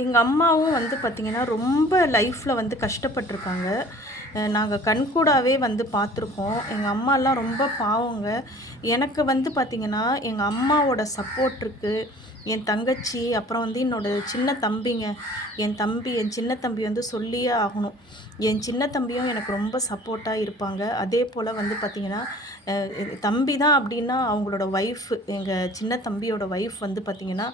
எங்கள் அம்மாவும் வந்து பார்த்திங்கன்னா ரொம்ப லைஃப்பில் வந்து கஷ்டப்பட்டிருக்காங்க. நாங்கள் கண்கூடாவே வந்து பார்த்துருக்கோம் எங்கள் அம்மாலாம் ரொம்ப பாவங்க. எனக்கு வந்து பார்த்திங்கன்னா எங்கள் அம்மாவோட சப்போர்ட் இருக்குது என் தங்கச்சி அப்புறம் வந்து என்னோடய சின்ன தம்பிங்க. என் தம்பி என் சின்ன தம்பி வந்து சொல்லியே ஆகணும். என் சின்ன தம்பியும் எனக்கு ரொம்ப சப்போர்ட்டாக இருப்பாங்க. அதே போல் வந்து பார்த்திங்கன்னா தம்பி தான் அப்படின்னா அவங்களோட ஒய்ஃப் எங்கள் சின்ன தம்பியோட ஒய்ஃப் வந்து பார்த்திங்கன்னா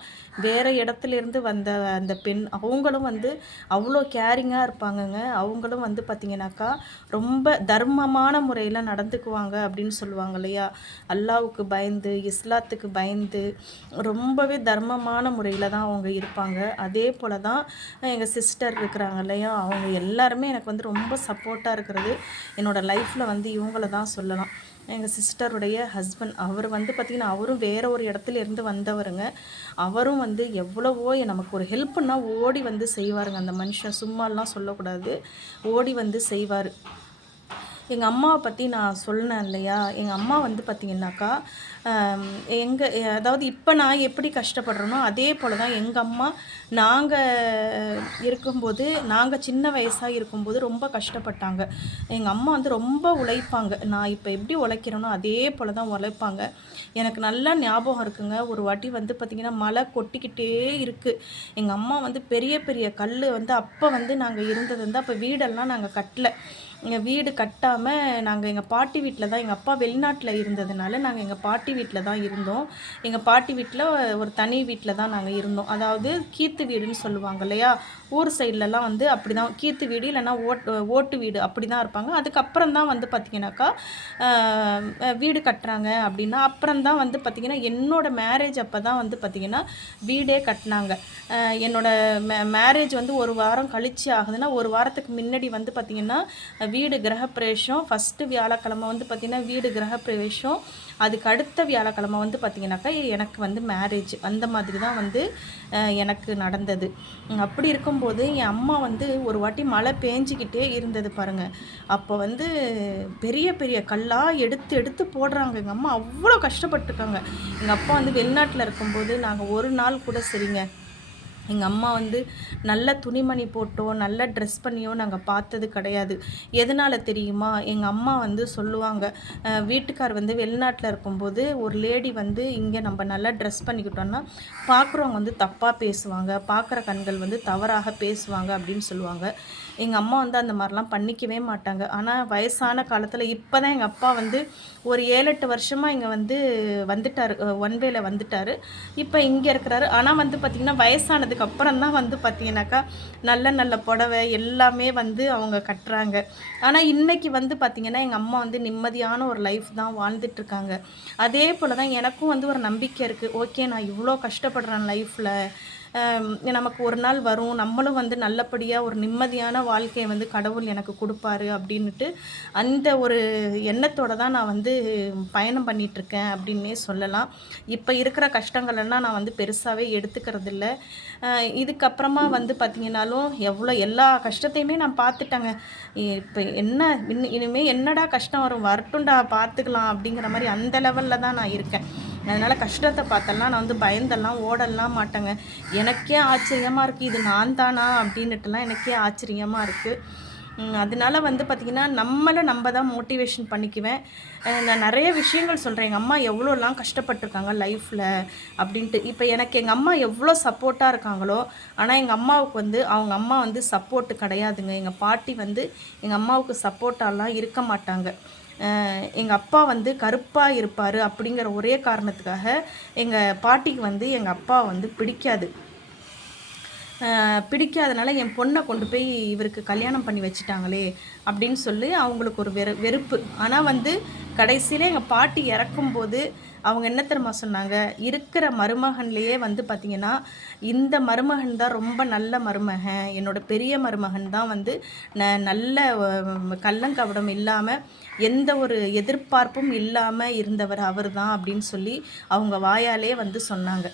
வேறு இடத்துலேருந்து வந்த அந்த பெண் அவங்களும் வந்து அவ்வளோ கேரிங்காக இருப்பாங்கங்க. அவங்களும் வந்து பார்த்திங்கனாக்கா ரொம்ப தர்மமான முறையில் நடந்துக்குவாங்க அப்படின்னு சொல்லுவாங்க இல்லையா? அல்லாவுக்கு பயந்து இஸ்லாத்துக்கு பயந்து ரொம்பவே தர்மமான முறையில் தான் அவங்க இருப்பாங்க. அதே போல் தான் எங்கள் சிஸ்டர் இருக்கிறாங்க இல்லையா? அவங்க எல்லாருமே எனக்கு வந்து ரொம்ப சப்போர்ட்டாக இருக்கிறது. என்னோடய லைஃப்பில் வந்து இவங்கள தான் சொல்லலாம். எங்கள் சிஸ்டருடைய ஹஸ்பண்ட் அவர் வந்து பார்த்திங்கன்னா அவரும் வேறு ஒரு இடத்துல இருந்து வந்தவருங்க. அவரும் வந்து எவ்வளவோ நமக்கு ஒரு ஹெல்ப்புன்னா ஓடி வந்து செய்வாருங்க. அந்த மனுஷன் சும்மாலாம் சொல்லக்கூடாது. ஓடி வந்து செய்வார். எங்கள் அம்மாவை பற்றி நான் சொன்னேன் இல்லையா? எங்கள் அம்மா வந்து பார்த்திங்கனாக்கா எங்கள் அதாவது இப்போ நான் எப்படி கஷ்டப்படுறேனோ அதே போல் தான் எங்கள் அம்மா நாங்கள் இருக்கும்போது நாங்கள் சின்ன வயசாக இருக்கும்போது ரொம்ப கஷ்டப்பட்டாங்க. எங்கள் அம்மா வந்து ரொம்ப உழைப்பாங்க. நான் இப்போ எப்படி உழைக்கிறேனோ அதே போல் தான் உழைப்பாங்க. எனக்கு நல்லா ஞாபகம் இருக்குங்க. ஒரு வாட்டி வந்து பார்த்திங்கன்னா மழை கொட்டிக்கிட்டே இருக்குது எங்கள் அம்மா வந்து பெரிய பெரிய கல் வந்து அப்போ வந்து நாங்கள் இருந்தது வந்து அப்போ வீடெல்லாம் நாங்கள் கட்டலை. எங்கள் வீடு கட்டாமல் நாங்கள் எங்கள் பாட்டி வீட்டில் தான் எங்கள் அப்பா வெளிநாட்டில் இருந்ததுனால நாங்கள் எங்கள் பாட்டி வீட்டில் தான் இருந்தோம். எங்கள் பாட்டி வீட்டில் ஒரு தனி வீட்டில் தான் நாங்கள் இருந்தோம். அதாவது கீத்து வீடுன்னு சொல்லுவாங்க இல்லையா? ஊர் சைட்லலாம் வந்து அப்படி தான் கீத்து வீடு இல்லைன்னா ஓட்டு ஓட்டு வீடு அப்படி தான் இருப்பாங்க. அதுக்கப்புறம் தான் வந்து பார்த்திங்கனாக்கா வீடு கட்டுறாங்க அப்படின்னா அப்புறம் தான் வந்து பார்த்திங்கன்னா என்னோடய மேரேஜ் அப்போ தான் வந்து பார்த்திங்கன்னா வீடே கட்டினாங்க. என்னோடய மே மேரேஜ் வந்து ஒரு வாரம் கழிச்சு ஆகுதுன்னா ஒரு வாரத்துக்கு முன்னாடி வந்து பார்த்திங்கன்னா வீடு கிரகப்பிரவேஷம் ஃபஸ்ட்டு வியாழக்கிழமை வந்து பார்த்திங்கன்னா வீடு கிரகப்பிரவேஷம் அதுக்கு அடுத்த வியாழக்கிழமை வந்து பார்த்திங்கனாக்கா எனக்கு வந்து மேரேஜ் அந்த மாதிரி தான் வந்து எனக்கு நடந்தது. அப்படி இருக்கும்போது என் அம்மா வந்து ஒரு வாட்டி மழை பேஞ்சிக்கிட்டே இருந்தது பாருங்கள் அப்போ வந்து பெரிய பெரிய கல்லாக எடுத்து எடுத்து போடுறாங்க. எங்கள் அம்மா அவ்வளோ கஷ்டப்பட்டுருக்காங்க. எங்கள் அப்பா வந்து வெளிநாட்டில் இருக்கும்போது நாங்கள் ஒரு நாள் கூட சரிங்க. எங்கள் அம்மா வந்து நல்ல துணிமணி போட்டோ நல்ல ட்ரெஸ் பண்ணியோ நாங்கள் பார்த்தது கிடையாது. எதனால் தெரியுமா? எங்கள் அம்மா வந்து சொல்லுவாங்க வீட்டுக்கார் வந்து வெளிநாட்டில் இருக்கும்போது ஒரு லேடி வந்து இங்கே நம்ம நல்லா ட்ரெஸ் பண்ணிக்கிட்டோன்னா பார்க்குறவங்க வந்து தப்பாக பேசுவாங்க பார்க்குற கண்கள் வந்து தவறாக பேசுவாங்க அப்படின்னு சொல்லுவாங்க. எங்கள் அம்மா வந்து அந்த மாதிரிலாம் பண்ணிக்கவே மாட்டாங்க. ஆனால் வயசான காலத்தில் இப்போ தான் எங்கள் அப்பா வந்து ஒரு ஏழு எட்டு வருஷமாக இங்கே வந்து வந்துட்டார். ஒன் வேல வந்துட்டார். இப்போ இங்கே இருக்கிறாரு. ஆனால் வந்து பார்த்திங்கன்னா வயசானதுக்கு அதுக்கப்புறம் தான் வந்து பார்த்திங்கனாக்கா நல்ல நல்ல புடவை எல்லாமே வந்து அவங்க கட்டுறாங்க. ஆனால் இன்றைக்கி வந்து பார்த்திங்கன்னா எங்கள் அம்மா வந்து நிம்மதியான ஒரு லைஃப் தான் வாழ்ந்துட்டுருக்காங்க அதே போல் தான் எனக்கும் வந்து ஒரு நம்பிக்கை இருக்குது ஓகே நான் இவ்வளோ கஷ்டப்படுறேன் லைஃப்பில் நமக்கு ஒரு நாள் வரும். நம்மளும் வந்து நல்லபடியாக ஒரு நிம்மதியான வாழ்க்கையை வந்து கடவுள் எனக்கு கொடுப்பாரு அப்படின்ட்டு அந்த ஒரு எண்ணத்தோடு தான் நான் வந்து பயணம் பண்ணிகிட்ருக்கேன் அப்படின்னே சொல்லலாம். இப்போ இருக்கிற கஷ்டங்களெல்லாம் நான் வந்து பெருசாகவே எடுத்துக்கிறது இல்லை இதுக்கப்புறமா வந்து பார்த்திங்கனாலும் எவ்வளோ எல்லா கஷ்டத்தையுமே நான் பார்த்துட்டேங்க இப்போ என்ன இனிமேல் என்னடா கஷ்டம் வரும்? வரட்டும்டா பார்த்துக்கலாம் அப்படிங்கிற மாதிரி அந்த லெவலில் தான் நான் இருக்கேன். அதனால் கஷ்டத்தை பார்த்தெல்லாம் நான் வந்து பயந்தெல்லாம் ஓடலாம் மாட்டேங்க. எனக்கே ஆச்சரியமாக இருக்குது இது நான் தானா அப்படின்னுட்டுலாம் எனக்கே ஆச்சரியமாக இருக்குது அதனால வந்து பார்த்திங்கன்னா நம்மளை நம்ம தான் மோட்டிவேஷன் பண்ணிக்குவேன். நான் நிறைய விஷயங்கள் சொல்கிறேன் எங்கள் அம்மா எவ்வளோலாம் கஷ்டப்பட்டிருக்காங்க லைஃப்பில் அப்படின்ட்டு. இப்போ எனக்கு எங்கள் அம்மா எவ்வளோ சப்போர்ட்டாக இருக்காங்களோ ஆனால் எங்கள் அம்மாவுக்கு வந்து அவங்க அம்மா வந்து சப்போர்ட்டு கிடையாதுங்க. எங்கள் பாட்டி வந்து எங்கள் அம்மாவுக்கு சப்போர்ட்டாலாம் இருக்க மாட்டாங்க. எங்கள் அப்பா வந்து கருப்பாக இருப்பார் அப்படிங்கிற ஒரே காரணத்துக்காக எங்கள் பாட்டிக்கு வந்து எங்கள் அப்பா வந்து பிடிக்காது. பிடிக்காதனால என் பொண்ணை கொண்டு போய் இவருக்கு கல்யாணம் பண்ணி வச்சுட்டாங்களே அப்படின்னு சொல்லி அவங்களுக்கு ஒரு வெறு வெறுப்பு. ஆனால் வந்து கடைசியில் எங்கள் பாட்டி இறக்கும்போது அவங்க என்ன தெரியுமா சொன்னாங்க? இருக்கிற மருமகன்லேயே வந்து பார்த்திங்கன்னா இந்த மருமகன் தான் ரொம்ப நல்ல மருமகன். என்னோட பெரிய மருமகன் தான் வந்து ந நல்ல கள்ளங்கவடம் இல்லாமல் எந்த ஒரு எதிர்பார்ப்பும் இல்லாமல் இருந்தவர் அவர் தான் அப்படின்னு சொல்லி அவங்க வாயாலே வந்து சொன்னாங்க.